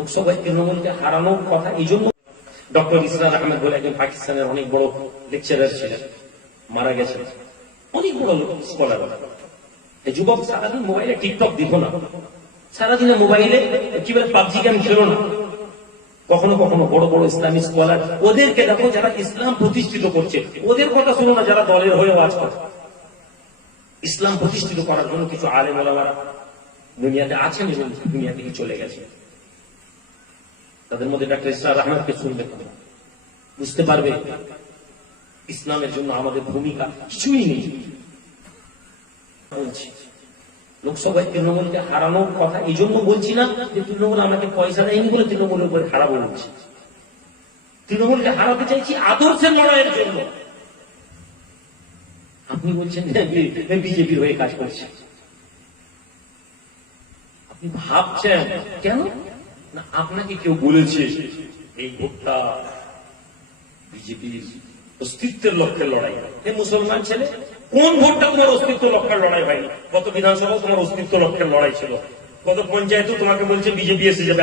লোকসভায় তৃণমূলকে হারানোর কথা এই জন্য ডক্টর ইসরার আহমেদ বলে একজন পাকিস্তানের অনেক বড় লেকচারার ছিলেন, মারা গেছেন, অনেক বড় স্কলার। এই যুবক সারাদিন মোবাইলে টিকটক দিত না, সারাদিনে মোবাইলে কি বলে পাবজি গেম খেলো না। কখনো কখনো বড় বড় ইসলামিক স্কলার, ওদেরকে দেখো যারা ইসলাম প্রতিষ্ঠিত করছে, ওদের কথা শুনো না যারা দলের হয়ে আওয়াজ করে। ইসলাম প্রতিষ্ঠিত করার জন্য কিছু আলেম ওলামারা দুনিয়াতে আছেন এবং দুনিয়া থেকে চলে গেছে। তাদের মধ্যে ডক্টর ইসরার আহমেদকে শুনবে, বুঝতে পারবে ইসলামের জন্য আমাদের ভূমিকা কিছুই নেই। বলছি লোকসভায় তৃণমূলকে হারানোর কথা এই জন্য বলছি না যে তৃণমূল আমাকে পয়সা দেয়নি বলে তৃণমূলের উপরে হারাবো বলছি। তৃণমূলকে হারাতে চাইছি আদর্শের লড়াইয়ের জন্য। আপনি বলছেন বিজেপির হয়ে কাজ করছে, আপনি ভাবছেন কেন না আপনাকে কেউ বলেছে এই ভোটটা বিজেপির অস্তিত্বের লক্ষ্যের লড়াই। হে মুসলমান ছেলে, কোন ভোটটা তোমার অস্তিত্ব লক্ষ্যের লড়াই ভাই? গত বিধানসভাও তোমার অস্তিত্ব লক্ষ্যের লড়াই ছিল, গত পঞ্চায়েতেও তোমাকে বলছে বিজেপি এসে যাবে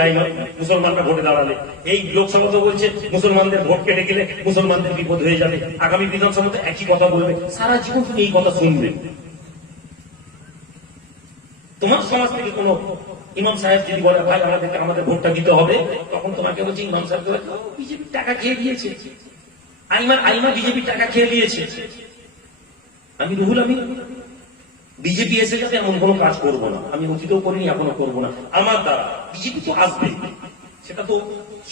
মুসলমানরা ভোটে দাঁড়ালে, এই লোকসভা তো বলছে মুসলমানদের ভোট কেটে গেলে মুসলমানদের বিপদ হয়ে যাবে, আগামী বিধানসভাতে একই কথা বলবে, সারা জীবন তুমি এই কথা শুনবে। তোমার সমাজ থেকে কোন ইমাম সাহেব যদি বলে ভাই আমাদেরকে আমাদের ভোটটা দিতে হবে, তখন তোমাকে বলছে ইমাম সাহেব বিজেপির টাকা খেয়ে দিয়েছে, আইমা বিজেপির টাকা খেয়ে দিয়েছে। আমি রুহুল আমিন বিজেপি এসে যাতে এমন কোনো কাজ করব না, আমি অতীতও করিনি, এখনো করবো না। আমার দ্বারা বিজেপি তো আসবে, সেটা তো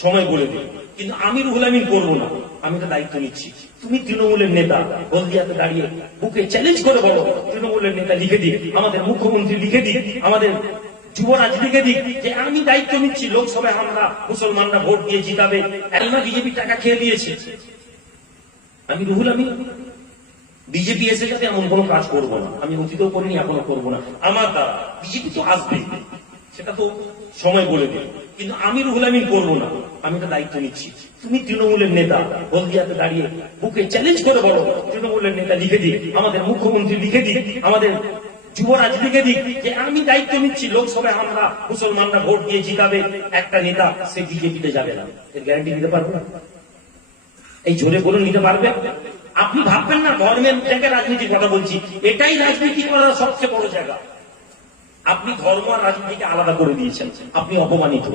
সময় বলে দেবে, কিন্তু আমি রুহুল আমিন করবো না। আমি তো দায়িত্ব নিচ্ছি। তুমি তৃণমূলের নেতা হলদিয়াতে দাঁড়িয়ে বুকে চ্যালেঞ্জ করে বলো, তৃণমূলের নেতা লিখে দিক, আমাদের মুখ্যমন্ত্রী লিখে দিক, আমাদের যুবরাজ লিখে দিক যে আমি দায়িত্ব নিচ্ছি, লোকসভায় আমরা মুসলমানরা ভোট দিয়ে জিতাবে, আইমা বিজেপির টাকা খেয়ে দিয়েছে। আমি রুহুল আমিন বিজেপি এসে যাতে এমন কোনো কাজ করব না, আমি অতীতও করিনি, এখনো করবো না। আমার দ্বারা বিজেপি তো আসবে, সেটা তো সময় বলে দেবে, কিন্তু আমি রুহুল আমিন করবো না। আমি তো দায়িত্ব নিচ্ছি। তুমি তৃণমূলের নেতা হলদিয়াতে দাঁড়িয়ে বুকে চ্যালেঞ্জ করে বলো, তৃণমূলের নেতা লিখে দিক, আমাদের মুখ্যমন্ত্রী লিখে দিক, আমাদের যুবরাজ লিখে দিক যে আমি দায়িত্ব নিচ্ছি, লোকসভায় আমরা মুসলমানরা ভোট দিয়ে জিতাবে একটা নেতা, সে বিজেপিতে যাবে না। এর গ্যারান্টি দিতে পারবো না? এই জোরে বলে নিতে পারবে? আপনি ভাববেন না ধর্মের জায়গায় রাজনীতির কথা বলছি, এটাই রাজনীতি করার সবচেয়ে বড় জায়গা। আপনি ধর্ম আর রাজনীতিকে আলাদা করে দিয়েছেন, আপনি অপমানিত।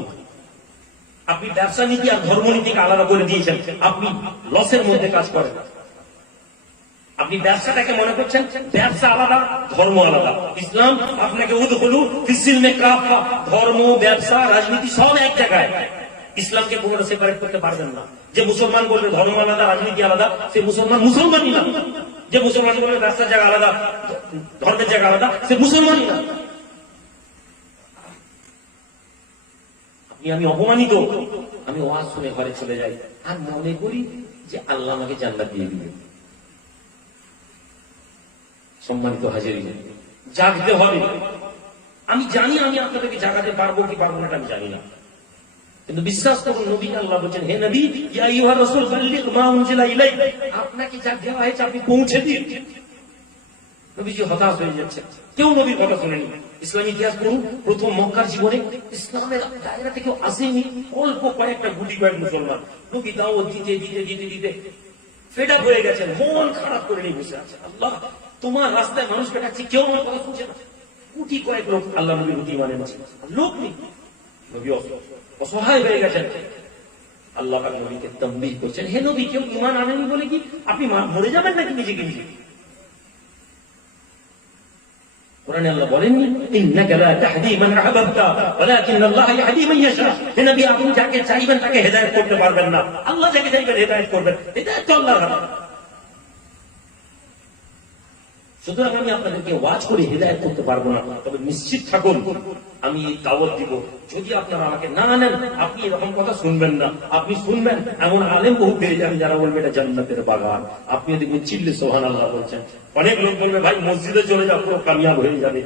আপনি ব্যবসা নীতি আর ধর্মনীতিকে আলাদা করে দিয়েছেন, আপনি লসের মধ্যে কাজ করেন। আপনি ব্যবসাটাকে মনে করছেন ব্যবসা আলাদা, ধর্ম আলাদা। ইসলাম আপনাকে উদখুলু ফিস-সিলমি কাফা, ধর্ম, ব্যবসা, রাজনীতি সব এক জায়গায়। ইসলামকে পুরো সেপারেট করতে পারবেন না। যে মুসলমান বলবে ধর্ম আলাদা, রাজনীতি আলাদা, সে মুসলমানই না। যে মুসলমান বলবে ব্যবসার জায়গা আলাদা, ধর্মের জায়গা আলাদা, সে মুসলমানই না। আমি অপমানিত, আমি ওয়াজ শুনে ঘরে চলে যাই আর মনে করি যে আল্লাহ আমাকে জান্নাত দিয়ে দিবে। সম্মানিত হাজিরিন, জাগতে হবে। আমি জানি আমি আপনাদেরকে জাগাতে পারবো কি পারবো না আমি জানি না, কিন্তু বিশ্বাস করুন নবী আল্লাহ বলেছেন, হে নবী ইয়া আইয়ুহার রাসূল বাল্লিগ মা উনজিলা ইলাইক, আপনাকে যা দেওয়া হয়েছে আপনি পৌঁছে দিন। নবীজি হতাশ হয়ে যাচ্ছে, কেউ নবীর কথা শুনেনি। ইসলামী ইতিহাস পড়ুন, প্রথম মক্কার জীবনে ইসলামের দায়রা থেকে আসেনি অল্প কয়েকটা গুটি কয়েক মুসলমান। নবী দাওয়াত দিতে দিতে দিতে দিতে ফেড আপ হয়ে গেছেন, মন খারাপ করে নিয়ে বসে আছে। আল্লাহ তোমার রাস্তায় মানুষকে ডাকছি, কেউ আমার কথা শুনছে না। গুটি কয়েক লোক আল্লাহ নবীর প্রতি মানে লোক নেই, নবী অসহায় হয়ে গেছেন। আল্লাহ পাক নবীকে তানবীহ করছেন, হে নবী কেউ ঈমান আনেনি বলে কি আপনি মরে যাবেন নাকি নিজেকে নিজে? কোরআনে আল্লাহ বলেননি ইন্নাকা লা তাহদি মান আহবাবতা ওয়ালাকিন আল্লাহ ইয়াহদি মান ইয়াশা। হে নবী আপনি যাকে চাইবেন তাকে হেদায়েত করতে পারবেন না, আল্লাহ যাকে চাইবেন হেদায়েত করবেন। হেদায়েত তো আল্লাহর হাতে। সুতরাং আমি আপনাদেরকে ওয়াজ করে হেদায়েত করতে পারবো না, তবে নিশ্চিত থাকুন আমি এই দাওয়াত দিব। যদি আপনারা আমাকে না নেন, আপনি এরকম কথা শুনবেন না। আপনি শুনবেন এমন আলেম বহু পেয়ে যাবেন যারা বলবে এটা জান্নাতের বাগান। আপনি যদি চিল্লে সুবহানাল্লাহ বলছেন, অনেক লোক বলবে ভাই মসজিদে চলে যাও পুরো কামিয়াব হয়ে যাবে।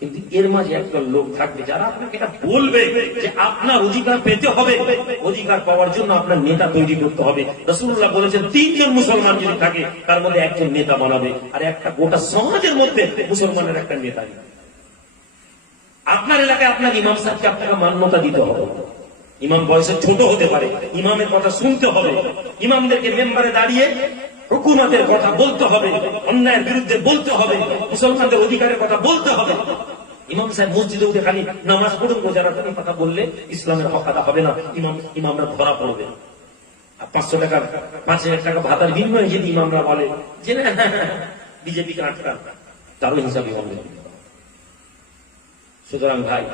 কিন্তু এর মাঝে একটা লোক থাকবে যারা আপনাকে এটা বলবে যে আপনার অধিকার পেতে হবে, অধিকার পাওয়ার জন্য আপনার নেতা তৈরি করতে হবে। রাসূলুল্লাহ বলেছেন 3 জন মুসলমান যদি থাকে তার মধ্যে একজন নেতা বানাবে, আর একটা গোটা সমাজের মধ্যে মুসলমানের একটা নেতা। আপনার এলাকায় আপনার ইমাম সাহেবকে আপনাকে মান্যতা দিতে হবে, ইমাম বয়সে ছোট হতে পারে, ইমামের কথা শুনতে হবে, ইমামদেরকে মেম্বারে দাঁড়িয়ে হুকুমতের কথা বলতে হবে, অন্যায়ের বিরুদ্ধে বলতে হবে, মুসলমানদের অধিকারের কথা বলতে হবে। ইমাম সাহেব মসজিদে উঠে খালি নামাজ পড়ুন যারা কোনো কথা বললে ইসলামের হক আদা হবে না, ইমামরা ধরা পড়বে। 500 টাকা 5000 টাকা ভাতার বিনিময়ে যদি ইমামরা বলে যে না বিজেপিকে আটকা, তারও হিসাবে হবে। সুতরাং ভাই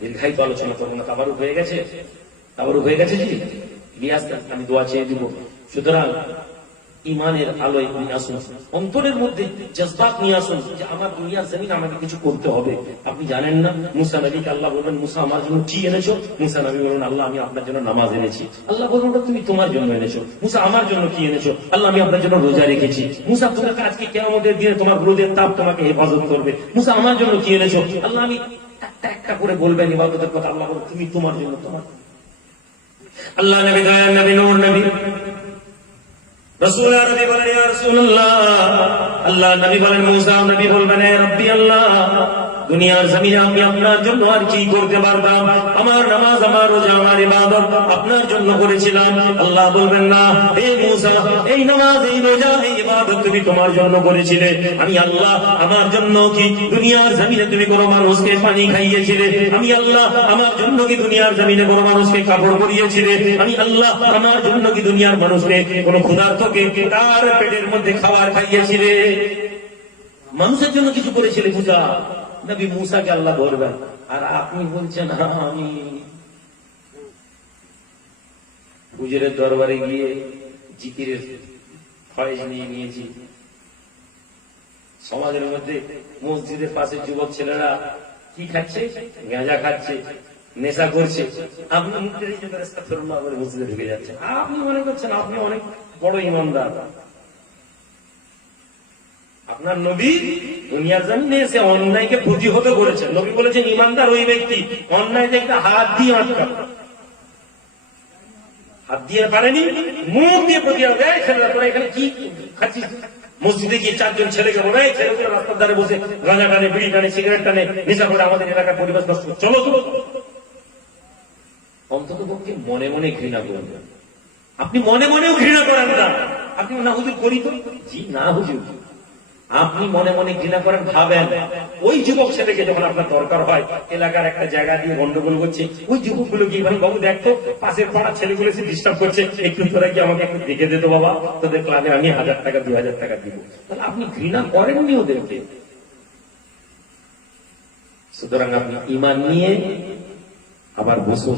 দীর্ঘায়িত আলোচনা করবো না, তাবারুক হয়ে গেছে জি লিয়াজ, আমি দোয়া চেয়ে দিব। সুতরাং ইমানের আলোয় নিয়ে আসুন, অন্তরের মধ্যে জজবাত নিয়ে আসুন যে আমার দুনিয়ার জমিন আমাকে কিছু করতে হবে। আপনি জানেন না মুসা নবীকে আল্লাহ বলবেন মুসা আমার জন্য কি এনেছো? মুসা নবী বলবেন আল্লাহ আমি আপনার জন্য নামাজ এনেছি। আল্লাহ বলবেন তুমি তোমার জন্য এনেছো। মুসা আমার জন্য কি এনেছো? আল্লাহ আমি আপনার জন্য রোজা রেখেছি। মুসা তোমাকে আজকে কিয়ামতের দিনে তোমার রোদের তাপ তোমাকে হেফাজত করবে। মুসা আমার জন্য কি এনেছো? আল্লাহ আমি একটা করে বলবেন ইবাদতের কথা। আল্লাহ বলবেন তুমি তোমার জন্য তোমার। আল্লাহ নবী দয়ার নবী নূর নবী রাসূল নবী বলেন ইয়া রাসূলুল্লাহ, আল্লাহ নবী বলেন মুসা নবী বলবেন হে রব্বি আল্লাহ, দুনিয়ার জমিনে আমি আপনার জন্য আর কি করতে পারতাম? আমার নামাজ, আমার রোজা, আমার ইবাদত আপনার জন্য করেছিলাম। আল্লাহ বলবেন না হে মুসা, এই নামাজ, এই রোজা, এই ইবাদত তুমি তোমার জন্য করেছিলে। আমি আল্লাহ আমার জন্য কি দুনিয়ার জমিনে তুমি কোনো মানুষকে পানি খাইয়েছিলে? আমি আল্লাহ আমার জন্য কি দুনিয়ার জমিনে কোনো মানুষকে কাপড় পরিয়েছিলে? আমি আল্লাহ আমার জন্য কি দুনিয়ার মানুষকে কোনো ক্ষুধার্তকে তার পেটের মধ্যে খাবার খাইয়েছিলে? মানুষের জন্য কিছু করেছিলে মুসা? নবী মুসাকে আল্লাহ বলবেন, আর আপনি বলছেন আমি হুজুরের দরবারে গিয়ে জিকিরের ফয়েজ নিয়ে নিয়েছি। সমাজের মধ্যে মসজিদের পাশে যুবক ছেলেরা কি খাচ্ছে? গাঁজা খাচ্ছে, নেশা করছে। আপনি মুখে মসজিদে ঢুকে যাচ্ছেন। আপনি মনে করছেন আপনি অনেক বড় ইমানদার। আপনার নবী দুনিয়ার জমিনে এসে অন্যায়কে প্রতিহত করেছেন। নবী বলেছেন ইমানদার ওই ব্যক্তি অন্যায় দেখতে হাত দিয়ে আটকাবে, হাত দিয়ে পারেনি মুখ দিয়ে প্রতিহত। ছেলেরা তোরা এখানে কি খাচ্ছিস? মসজিদে গিয়ে 4 জন ছেলেকে বলে ছেলেগুলো রাস্তার ধারে বসে গাঁজা টানে, বিড়ি টানে, সিগারেট টানে, নেশা করে আমাদের এলাকার পরিবেশ নষ্ট। চলো চলো, অন্তত পক্ষে মনে মনে ঘৃণা করবেন। আপনি মনে মনেও ঘৃণা করেন না, আপনি না হুজুর করি তো, জি না হুজুর, আপনি মনে মনে ঘৃণা করেন। ভাবেন ওই যুবক ছেলেকে যখন আপনার দরকার হয়, এলাকার একটা জায়গা দিয়ে গন্ডগোল করছে, ওই যুবকগুলো গিয়ে ভাই বাবু দেখতো পাশের পাড়ার ছেলেগুলো এসে ডিস্টার্ব করছে, একটু তোরা কি আমাকে একটু দেখে দিত বাবা, তোদের ক্লাবে আমি 1000 টাকা 2000 টাকা দিব। তাহলে আপনি ঘৃণা করেননি ওদেরকে। সুতরাং আপনি ঈমান নিয়ে আবার বসুন।